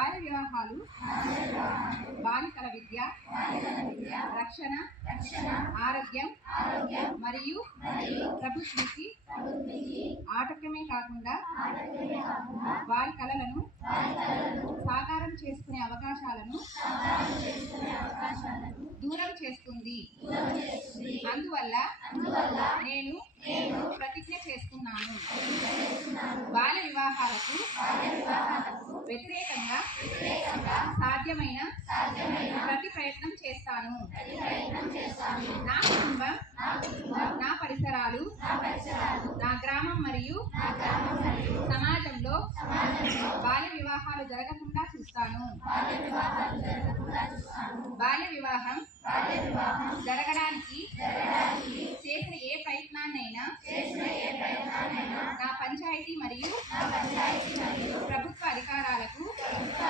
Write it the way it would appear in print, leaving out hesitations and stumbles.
బాల్య వివాహాలు బాలికల విద్య, రక్షణ, ఆరోగ్యం మరియు ప్రభుత్వానికి ఆటంకమే కాకుండా వారి కలలను సాకారం చేసుకునే అవకాశాలను దూరం చేస్తుంది. అందువల్ల నేను ప్రతిజ్ఞ చేస్తున్నాను, బాల్య వివాహాలకు వ్యతిరేకంగా సాధ్యమైన ప్రతి ప్రయత్నం చేస్తాను. నా కుటుంబం, నా పరిసరాలు, నా గ్రామం మరియు సమాజంలో బాల్య వివాహాలు జరగకుండా చూస్తాను. బాల్య వివాహం జరగడానికి చేసిన ఏ ప్రయత్నాన్నైనా నా పంచాయతీ మరియు ప్రభుత్వ అధికారాలు